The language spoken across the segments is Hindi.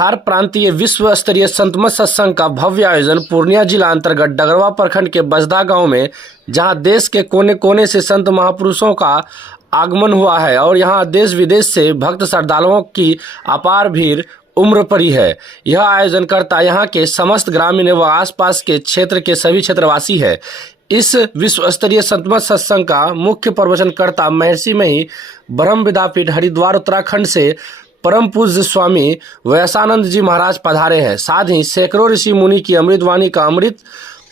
बिहार प्रांतीय विश्व स्तरीय संत मत सत्संग का भव्य आयोजन पूर्णिया जिला अंतर्गत डगरवा प्रखंड के बजदा गांव में, जहां देश के कोने कोने से संत महापुरुषों का आगमन हुआ है और यहां देश विदेश से भक्त श्रद्धालुओं की अपार भीड़ उम्र पड़ी है। यह आयोजनकर्ता यहां के समस्त ग्रामीण व आसपास के क्षेत्र के सभी क्षेत्रवासी है। इस विश्व स्तरीय संत मत सत्संग का मुख्य प्रवचनकर्ता महर्षि मही ब्रह्म विद्यापीठ हरिद्वार उत्तराखंड से परम पूज्य स्वामी वैशानंद जी महाराज पधारे हैं। साथ ही सैकड़ों ऋषि मुनि की अमृतवाणी का अमृत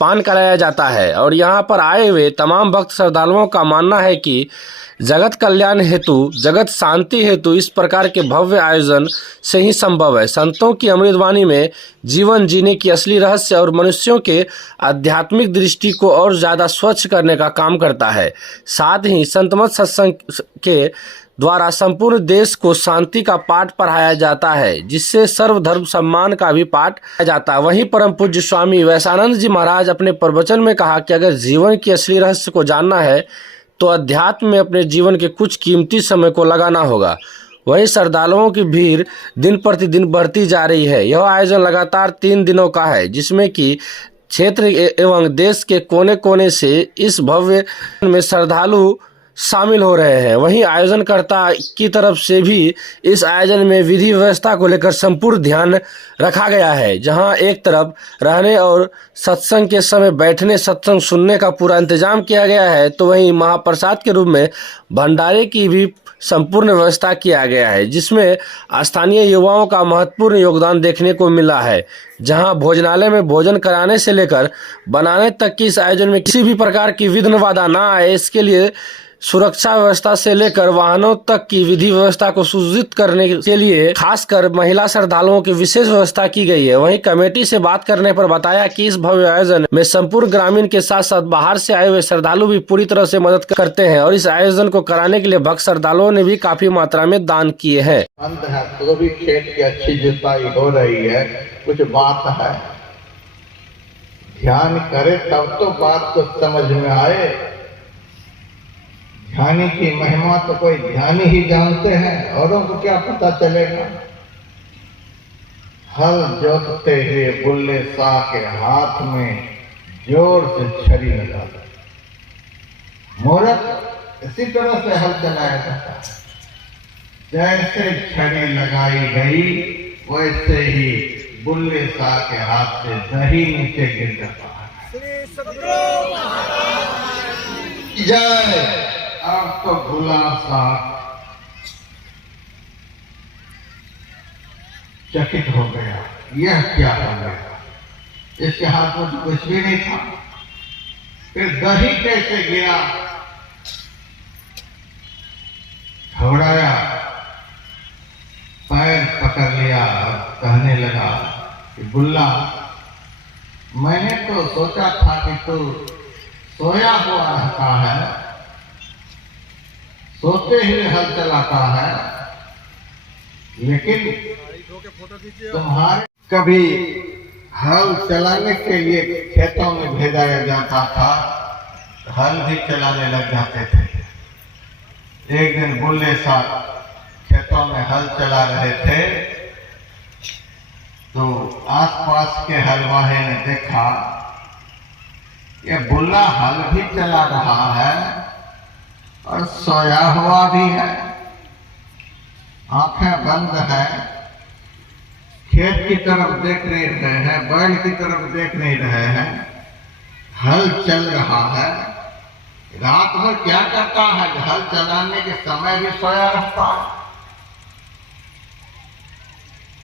पान कराया जाता है और यहाँ पर आए हुए तमाम भक्त श्रद्धालुओं का मानना है कि जगत कल्याण हेतु, जगत शांति हेतु इस प्रकार के भव्य आयोजन से ही संभव है। संतों की अमृतवाणी में जीवन जीने की असली रहस्य और मनुष्यों के आध्यात्मिक दृष्टि को और ज़्यादा स्वच्छ करने का काम करता है। साथ ही संत मत सत्संग के द्वारा संपूर्ण देश को शांति का पाठ पढ़ाया जाता है, जिससे सर्वधर्म सम्मान का भी पाठ किया जाता है। वहीं परम पूज्य स्वामी वैशानंद जी महाराज अपने प्रवचन में कहा कि अगर जीवन के असली रहस्य को जानना है तो अध्यात्म में अपने जीवन के कुछ कीमती समय को लगाना होगा। वहीं श्रद्धालुओं की भीड़ दिन प्रतिदिन बढ़ती जा रही है। यह आयोजन लगातार 3 दिनों का है, जिसमें कि क्षेत्र एवं देश के कोने कोने से इस भव्य में श्रद्धालु शामिल हो रहे हैं। वहीं आयोजनकर्ता की तरफ से भी इस आयोजन में विधि व्यवस्था को लेकर संपूर्ण ध्यान रखा गया है, जहां एक तरफ रहने और सत्संग के समय बैठने, सत्संग सुनने का पूरा इंतजाम किया गया है, तो वहीं महाप्रसाद के रूप में भंडारे की भी संपूर्ण व्यवस्था किया गया है, जिसमें स्थानीय युवाओं का महत्वपूर्ण योगदान देखने को मिला है। जहां भोजनालय में भोजन कराने से लेकर बनाने तक की इस आयोजन में किसी भी प्रकार की विघ्न बाधा ना आए, इसके लिए सुरक्षा व्यवस्था से लेकर वाहनों तक की विधि व्यवस्था को सुनिश्चित करने के लिए खासकर महिला श्रद्धालुओं की विशेष व्यवस्था की गई है। वहीं कमेटी से बात करने पर बताया कि इस भव्य आयोजन में संपूर्ण ग्रामीण के साथ साथ बाहर से आए हुए श्रद्धालु भी पूरी तरह से मदद करते हैं और इस आयोजन को कराने के लिए भक्त श्रद्धालुओं ने भी काफी मात्रा में दान किए हैं। तो भी खेत की अच्छी जुताई हो रही है, कुछ बात है, ध्यान करे तब तो बात को समझ में आए। ध्यानी की महिमा तो कोई ध्यानी ही जानते हैं, औरों को क्या पता चलेगा। हल जोतते हुए बुल्ले शाह के हाथ में जोर से छड़ी लगा दी। मूर्ख इसी तरह से हल चलाया जाता है, जैसे छड़ी लगाई गई वैसे ही बुल्ले शाह के हाथ से दही नीचे गिर जाता है। जय। अब तो भुला सा चकित हो गया, यह क्या हो गया, इसके हाथ में तो कुछ भी नहीं था, फिर दही कैसे गिरा। घबराया, पैर पकड़ लिया और कहने लगा कि बुल्ला, मैंने तो सोचा था कि तू सोया हुआ रहता है, सोते हुए हल चलाता है, लेकिन तुम्हारे कभी हल चलाने के लिए खेतों में भेजा जाता था, हल भी चलाने लग जाते थे। एक दिन बुल्ले साहब खेतों में हल चला रहे थे तो आसपास के हलवाहे ने देखा ये बुल्ला हल भी चला रहा है और सोया हुआ भी है, आंखें बंद है, खेत की तरफ देख नहीं रहे हैं, बैल की तरफ देख नहीं रहे हैं, हल चल रहा है। रात भर क्या करता है, हल चलाने के समय भी सोया रहता है।